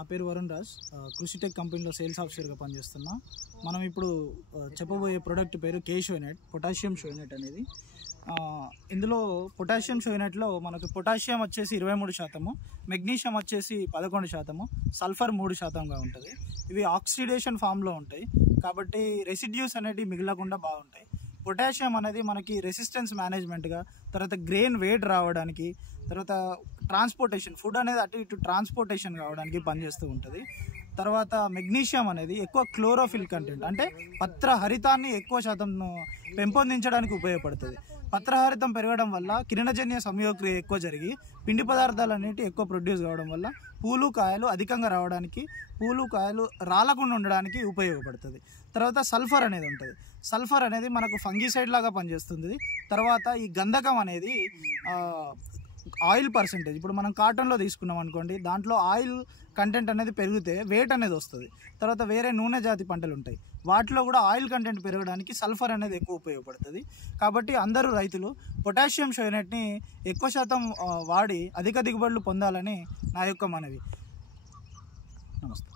నా పేరు వరుణ్ రాజ్, కృషిటెక్ కంపెనీలో సేల్స్ ఆఫీసర్గా పనిచేస్తున్నా. మనం ఇప్పుడు చెప్పబోయే ప్రోడక్ట్ పేరు కే షోయినెట్, పొటాషియం షోయినెట్ అనేది. ఇందులో పొటాషియం షోయినెట్లో మనకు పొటాషియం వచ్చేసి 23%, మెగ్నీషియం వచ్చేసి 11%, సల్ఫర్ 3%గా ఉంటుంది. ఇవి ఆక్సిడేషన్ ఫామ్లో ఉంటాయి కాబట్టి రెసిడ్యూస్ అనేవి మిగలకుండా బాగుంటాయి. పొటాషియం అనేది మనకి రెసిస్టెన్స్ మేనేజ్మెంట్గా, తర్వాత గ్రెయిన్ వెయిట్ రావడానికి, తర్వాత ట్రాన్స్పోర్టేషన్, ఫుడ్ అనేది అటు ఇటు ట్రాన్స్పోర్టేషన్ కావడానికి పనిచేస్తూ ఉంటుంది. తర్వాత మెగ్నీషియం అనేది ఎక్కువ క్లోరోఫిల్ కంటెంట్, అంటే పత్రహరితాన్ని ఎక్కువ శాతం పెంపొందించడానికి ఉపయోగపడుతుంది. పత్రహరితం పెరగడం వల్ల కిరణజన్య సంయోగక్రియ ఎక్కువ జరిగి పిండి పదార్థాలు అనేవి ఎక్కువ ప్రొడ్యూస్ కావడం వల్ల పూలు కాయలు అధికంగా రావడానికి, పూలు కాయలు రాలకుండా ఉండడానికి ఉపయోగపడుతుంది. తర్వాత సల్ఫర్ అనేది ఉంటుంది. సల్ఫర్ అనేది మనకు ఫంగిసైడ్ లాగా పనిచేస్తుంది. తర్వాత ఈ గంధకం అనేది ఆయిల్ పర్సెంటేజ్, ఇప్పుడు మనం కాటన్లో తీసుకున్నాం అనుకోండి, దాంట్లో ఆయిల్ కంటెంట్ అనేది పెరిగితే వెయిట్ అనేది వస్తుంది. తర్వాత వేరే నూనె జాతి పంటలు ఉంటాయి, వాటిలో కూడా ఆయిల్ కంటెంట్ పెరగడానికి సల్ఫర్ అనేది ఎక్కువ ఉపయోగపడుతుంది. కాబట్టి అందరూ రైతులు పొటాషియం షోయినెట్ని ఎక్కువ శాతం వాడి అధిక దిగుబడులు పొందాలని నా యొక్క మనవి. నమస్తే.